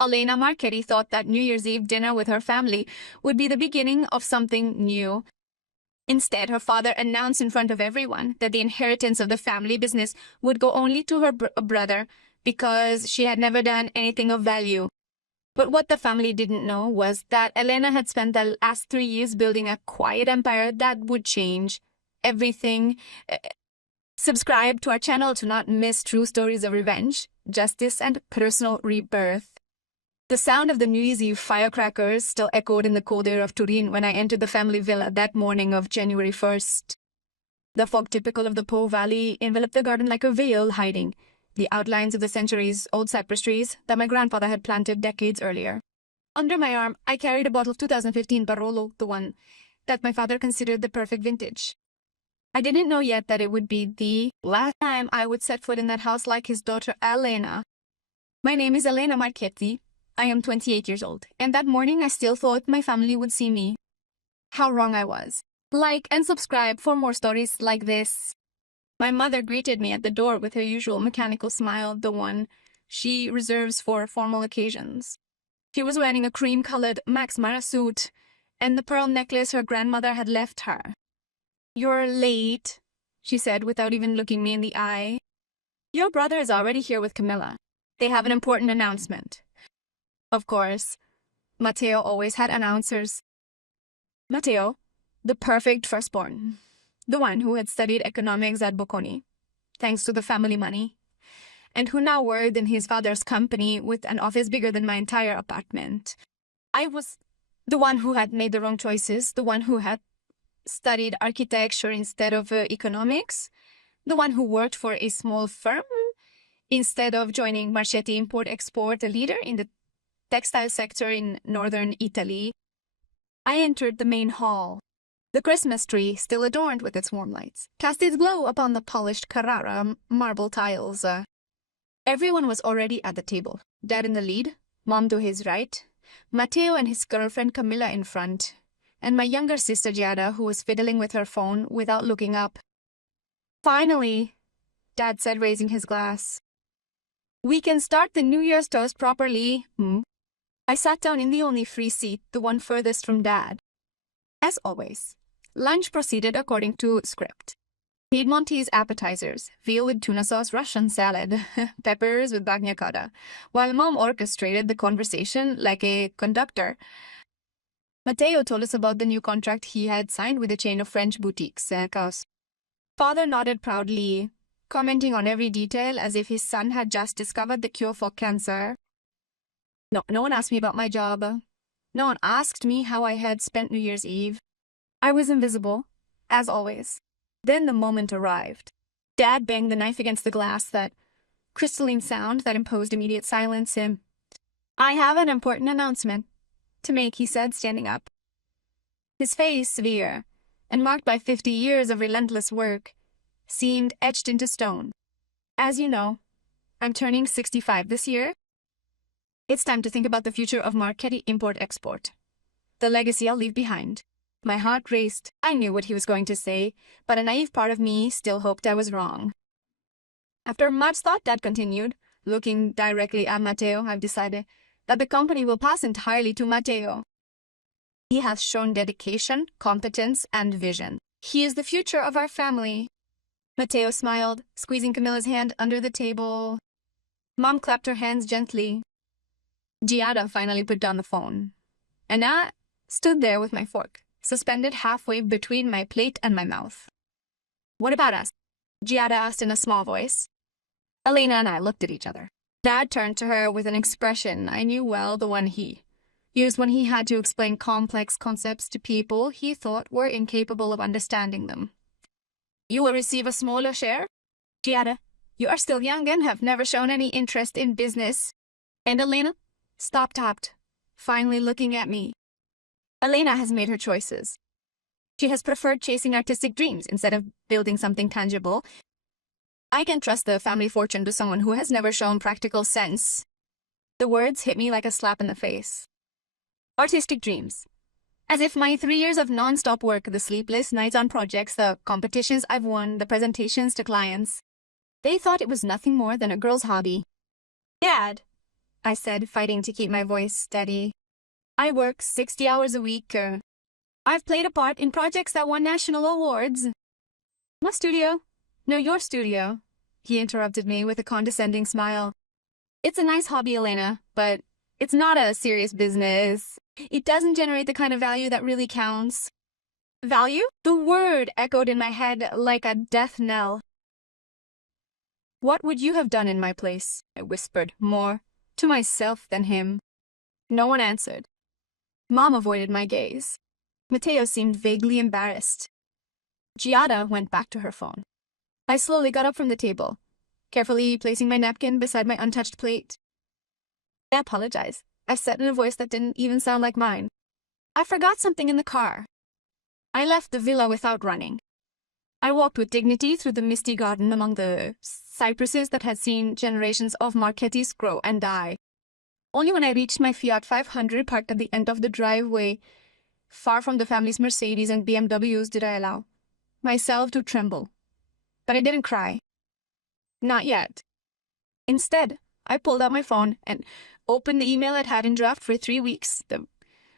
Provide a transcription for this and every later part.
Elena Marchetti thought that New Year's Eve dinner with her family would be the beginning of something new. Instead, her father announced in front of everyone that the inheritance of the family business would go only to her brother because she had never done anything of value. But what the family didn't know was that Elena had spent the last 3 years building a quiet empire that would change everything. Subscribe to our channel to not miss true stories of revenge, justice, and personal rebirth. The sound of the New Year's Eve firecrackers still echoed in the cold air of Turin when I entered the family villa that morning of January 1st. The fog typical of the Po Valley enveloped the garden like a veil, hiding the outlines of the centuries-old cypress trees that my grandfather had planted decades earlier. Under my arm, I carried a bottle of 2015 Barolo, the one that my father considered the perfect vintage. I didn't know yet that it would be the last time I would set foot in that house like his daughter Elena. My name is Elena Marchetti. I am 28 years old, and that morning I still thought my family would see me. How wrong I was. Like and subscribe for more stories like this. My mother greeted me at the door with her usual mechanical smile, the one she reserves for formal occasions. She was wearing a cream-colored Max Mara suit and the pearl necklace her grandmother had left her. "You're late," she said without even looking me in the eye. "Your brother is already here with Camilla. They have an important announcement." Of course, Matteo always had announcers. Matteo, the perfect firstborn, the one who had studied economics at Bocconi, thanks to the family money, and who now worked in his father's company with an office bigger than my entire apartment. I was the one who had made the wrong choices, the one who had studied architecture instead of economics, the one who worked for a small firm instead of joining Marchetti Import-Export, a leader in the textile sector in northern Italy. I entered the main hall. The Christmas tree, still adorned with its warm lights, cast its glow upon the polished Carrara marble tiles. Everyone was already at the table. Dad in the lead, Mom to his right, Matteo and his girlfriend Camilla in front, and my younger sister Giada, who was fiddling with her phone without looking up. "Finally," Dad said, raising his glass. "We can start the New Year's toast properly." I sat down in the only free seat, the one furthest from Dad. As always, lunch proceeded according to script. Piedmontese appetizers, veal with tuna sauce, Russian salad, peppers with bagna cotta, while Mom orchestrated the conversation like a conductor. Matteo told us about the new contract he had signed with a chain of French boutiques. Father nodded proudly, commenting on every detail as if his son had just discovered the cure for cancer. No one asked me about my job. No one asked me how I had spent New Year's Eve. I was invisible, as always. Then the moment arrived. Dad banged the knife against the glass, that crystalline sound that imposed immediate silence. "I have an important announcement to make," he said, standing up. His face, severe and marked by 50 years of relentless work, seemed etched into stone. "As you know, I'm turning 65 this year. It's time to think about the future of Marchetti Import-Export. The legacy I'll leave behind." My heart raced. I knew what he was going to say, but a naive part of me still hoped I was wrong. "After much thought," Dad continued, looking directly at Matteo, "I've decided that the company will pass entirely to Matteo. He has shown dedication, competence, and vision. He is the future of our family." Matteo smiled, squeezing Camilla's hand under the table. Mom clapped her hands gently. Giada finally put down the phone, and I stood there with my fork suspended halfway between my plate and my mouth. "What about us?" Giada asked in a small voice. Elena and I looked at each other. Dad turned to her with an expression I knew well, the one he used when he had to explain complex concepts to people he thought were incapable of understanding them. "You will receive a smaller share? Giada, you are still young and have never shown any interest in business." And Elena stopped, finally looking at me. Elena has made her choices. She has preferred chasing artistic dreams instead of building something tangible. I can trust the family fortune to someone who has never shown practical sense. The words hit me like a slap in the face. Artistic dreams. As if my 3 years of non-stop work, the sleepless nights on projects, the competitions I've won, the presentations to clients, they thought it was nothing more than a girl's hobby. "Dad, I said, fighting to keep my voice steady. I work 60 hours a week. I've played a part in projects that won national awards. My studio? No, your studio. He interrupted me with a condescending smile. It's a nice hobby, Elena, but it's not a serious business. It doesn't generate the kind of value that really counts. Value? The word echoed in my head like a death knell. What would you have done in my place? I whispered, more to myself than him. No one answered. Mom avoided my gaze. Matteo seemed vaguely embarrassed. Giada went back to her phone. I slowly got up from the table, carefully placing my napkin beside my untouched plate. I apologize, I said in a voice that didn't even sound like mine. I forgot something in the car. I left the villa without running. I walked with dignity through the misty garden among the cypresses that had seen generations of Marchettis grow and die. Only when I reached my Fiat 500 parked at the end of the driveway, far from the family's Mercedes and BMWs, did I allow myself to tremble. But I didn't cry. Not yet. Instead, I pulled out my phone and opened the email I'd had in draft for 3 weeks, the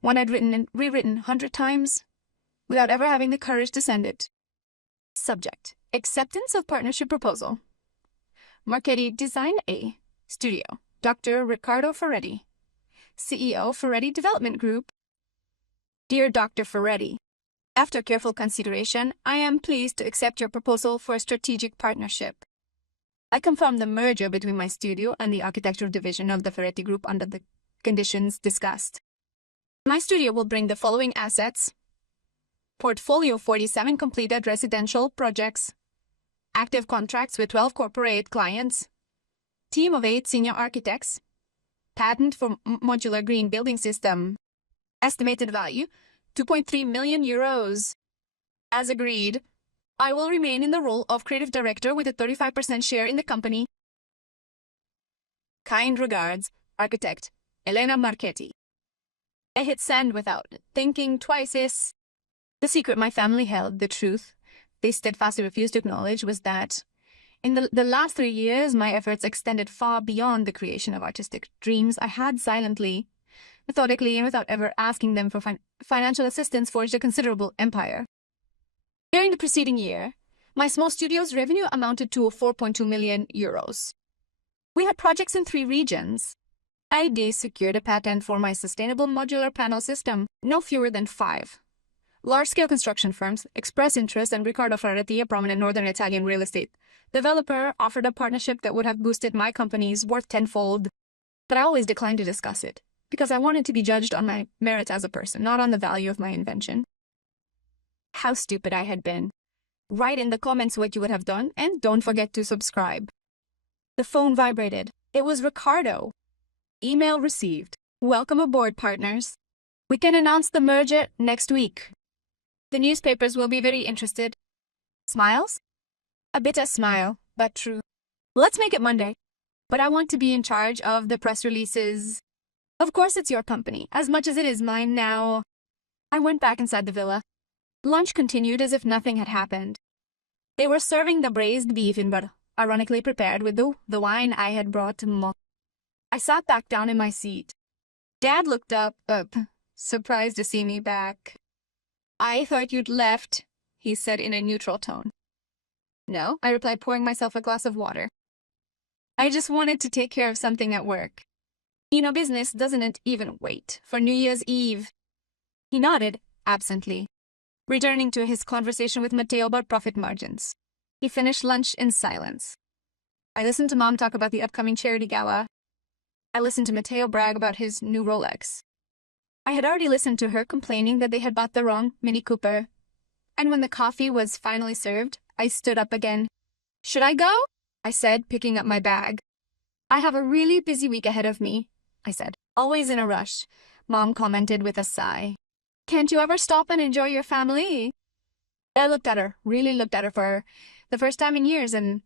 one I'd written and rewritten 100 times, without ever having the courage to send it. Subject: Acceptance of Partnership Proposal. Marchetti Design A. Studio: Dr. Riccardo Ferretti. CEO, Ferretti Development Group. Dear Dr. Ferretti, after careful consideration, I am pleased to accept your proposal for a strategic partnership. I confirm the merger between my studio and the architectural division of the Ferretti Group under the conditions discussed. My studio will bring the following assets: portfolio 47 completed residential projects, active contracts with 12 corporate clients, team of 8 senior architects, patent for modular green building system, estimated value 2.3 million euros. As agreed, I will remain in the role of creative director with a 35% share in the company. Kind regards, architect Elena Marchetti. I hit send without thinking twice. The secret my family held, the truth they steadfastly refused to acknowledge, was that in the last 3 years, my efforts extended far beyond the creation of artistic dreams. I had silently, methodically, and without ever asking them for financial assistance, forged a considerable empire. During the preceding year, my small studio's revenue amounted to 4.2 million euros. We had projects in 3 regions. I secured a patent for my sustainable modular panel system, no fewer than 5. Large-scale construction firms, expressed interest, and Riccardo Ferretti, a prominent northern Italian real estate developer, offered a partnership that would have boosted my company's worth tenfold. But I always declined to discuss it, because I wanted to be judged on my merits as a person, not on the value of my invention. How stupid I had been. Write in the comments what you would have done, and don't forget to subscribe. The phone vibrated. It was Riccardo. Email received. Welcome aboard, partners. We can announce the merger next week. The newspapers will be very interested. Smiles? A bitter smile, but true. Let's make it Monday. But I want to be in charge of the press releases. Of course it's your company, as much as it is mine now. I went back inside the villa. Lunch continued as if nothing had happened. They were serving the braised beef in but ironically prepared with the wine I had brought to Mo. I sat back down in my seat. Dad looked up, surprised to see me back. I thought you'd left, he said in a neutral tone. No, I replied, pouring myself a glass of water. I just wanted to take care of something at work. You know, business doesn't even wait for New Year's Eve. He nodded, absently, returning to his conversation with Matteo about profit margins. He finished lunch in silence. I listened to Mom talk about the upcoming charity gala. I listened to Matteo brag about his new Rolex. I had already listened to her complaining that they had bought the wrong Mini Cooper. And when the coffee was finally served, I stood up again. Should I go? I said, picking up my bag. I have a really busy week ahead of me, I said. Always in a rush, Mom commented with a sigh. Can't you ever stop and enjoy your family? I looked at her, really looked at her for the first time in years, and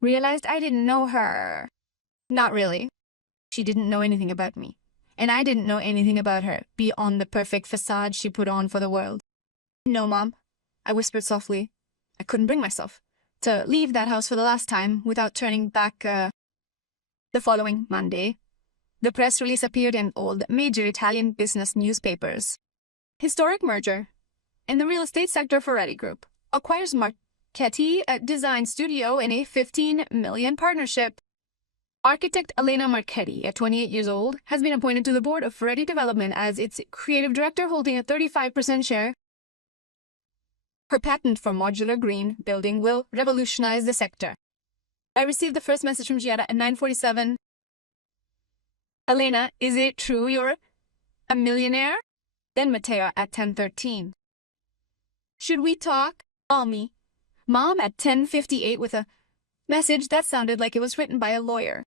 realized I didn't know her. Not really. She didn't know anything about me. And I didn't know anything about her, beyond the perfect facade she put on for the world. No, Mom, I whispered softly. I couldn't bring myself to leave that house for the last time without turning back. The following Monday, The press release appeared in all the major Italian business newspapers. Historic merger. In the real estate sector, Ferretti Group acquires Marchetti Design Studio in a $15 million partnership. Architect Elena Marchetti, at 28 years old, has been appointed to the board of Ferretti Development as its creative director, holding a 35% share. Her patent for modular green building will revolutionize the sector. I received the first message from Giada at 9:47. Elena, is it true you're a millionaire? Then Matteo at 10:13. Should we talk? Call me. Mom at 10:58 with a message that sounded like it was written by a lawyer.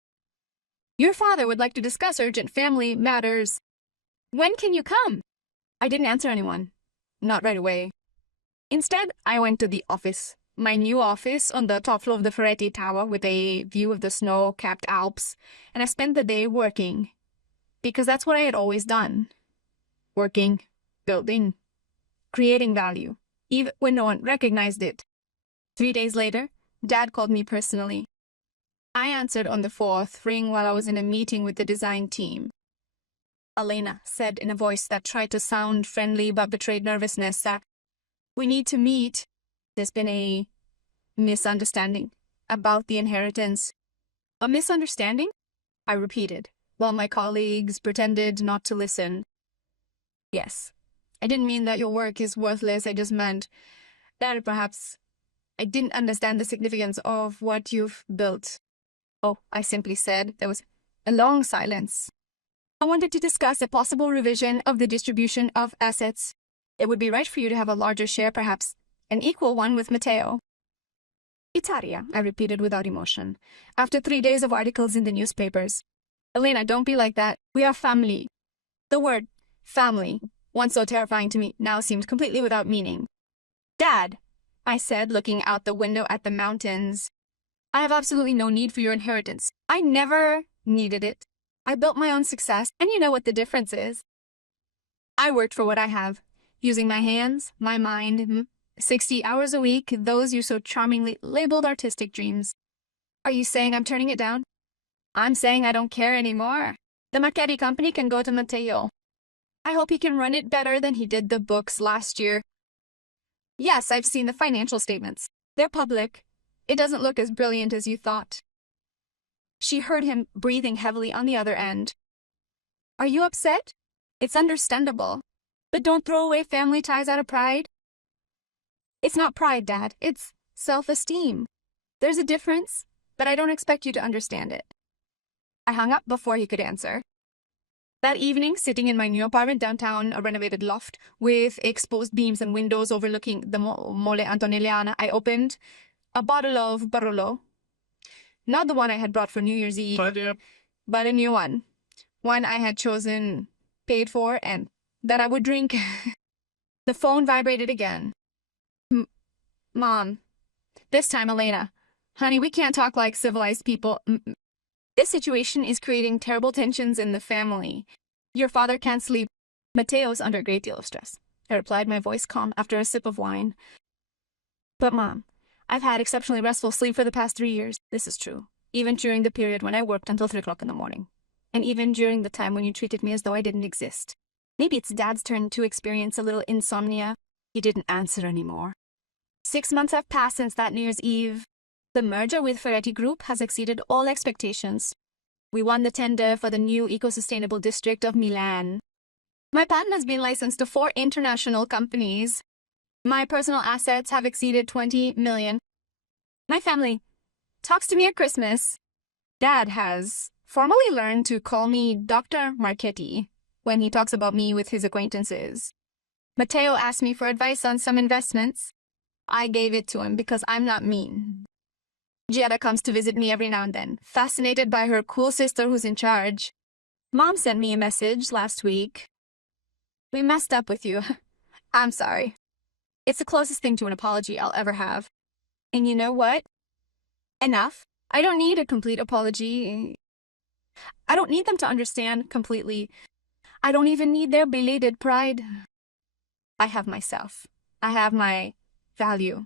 Your father would like to discuss urgent family matters. When can you come? I didn't answer anyone. Not right away. Instead, I went to the office. My new office on the top floor of the Ferretti Tower with a view of the snow-capped Alps, and I spent the day working. Because that's what I had always done. Working, building, creating value, even when no one recognized it. 3 days later, Dad called me personally. I answered on the fourth ring while I was in a meeting with the design team. Elena said in a voice that tried to sound friendly but betrayed nervousness that we need to meet. There's been a misunderstanding about the inheritance. A misunderstanding? I repeated, while my colleagues pretended not to listen. Yes, I didn't mean that your work is worthless. I just meant that perhaps I didn't understand the significance of what you've built. Oh, I simply said. There was a long silence. I wanted to discuss a possible revision of the distribution of assets. It would be right for you to have a larger share, perhaps an equal one with Matteo. Italia, I repeated without emotion, after 3 days of articles in the newspapers. Elena, don't be like that. We are family. The word family, once so terrifying to me, now seemed completely without meaning. Dad, I said, looking out the window at the mountains. I have absolutely no need for your inheritance. I never needed it. I built my own success, and you know what the difference is. I worked for what I have, using my hands, my mind, 60 hours a week, those you so charmingly labeled artistic dreams. Are you saying I'm turning it down? I'm saying I don't care anymore. The Marchetti company can go to Matteo. I hope he can run it better than he did the books last year. Yes, I've seen the financial statements. They're public. It doesn't look as brilliant as you thought. She heard him breathing heavily on the other end. Are you upset? It's understandable. But don't throw away family ties out of pride. It's not pride, Dad. It's self-esteem. There's a difference, but I don't expect you to understand it. I hung up before he could answer. That evening, sitting in my new apartment downtown, a renovated loft with exposed beams and windows overlooking the Mole Antonelliana, I opened a bottle of Barolo. Not the one I had brought for New Year's Eve, but a new one. One I had chosen, paid for, and that I would drink. The phone vibrated again. Mom. This time, Elena. Honey, we can't talk like civilized people. This situation is creating terrible tensions in the family. Your father can't sleep. Matteo's under a great deal of stress. I replied, my voice calm after a sip of wine. But Mom, I've had exceptionally restful sleep for the past 3 years. This is true. Even during the period when I worked until 3 o'clock in the morning. And even during the time when you treated me as though I didn't exist. Maybe it's Dad's turn to experience a little insomnia. He didn't answer anymore. 6 months have passed since that New Year's Eve. The merger with Ferretti Group has exceeded all expectations. We won the tender for the new eco-sustainable district of Milan. My patent has been licensed to 4 international companies. My personal assets have exceeded 20 million. My family talks to me at Christmas. Dad has formally learned to call me Dr. Marchetti when he talks about me with his acquaintances. Matteo asked me for advice on some investments. I gave it to him because I'm not mean. Giada comes to visit me every now and then, fascinated by her cool sister who's in charge. Mom sent me a message last week. We messed up with you. I'm sorry. It's the closest thing to an apology I'll ever have. And you know what? Enough. I don't need a complete apology. I don't need them to understand completely. I don't even need their belated pride. I have myself. I have my value.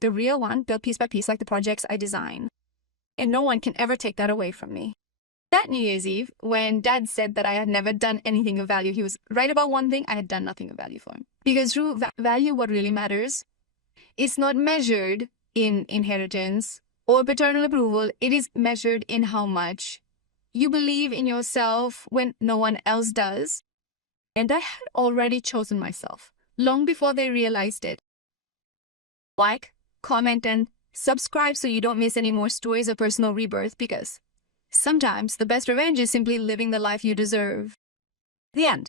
The real one, built piece by piece like the projects I design. And no one can ever take that away from me. That New Year's Eve, when Dad said that I had never done anything of value, he was right about one thing: I had done nothing of value for him. Because true value, what really matters, is not measured in inheritance or paternal approval. It is measured in how much you believe in yourself when no one else does. And I had already chosen myself long before they realized it. Like, comment, and subscribe so you don't miss any more stories of personal rebirth, because sometimes the best revenge is simply living the life you deserve. The end.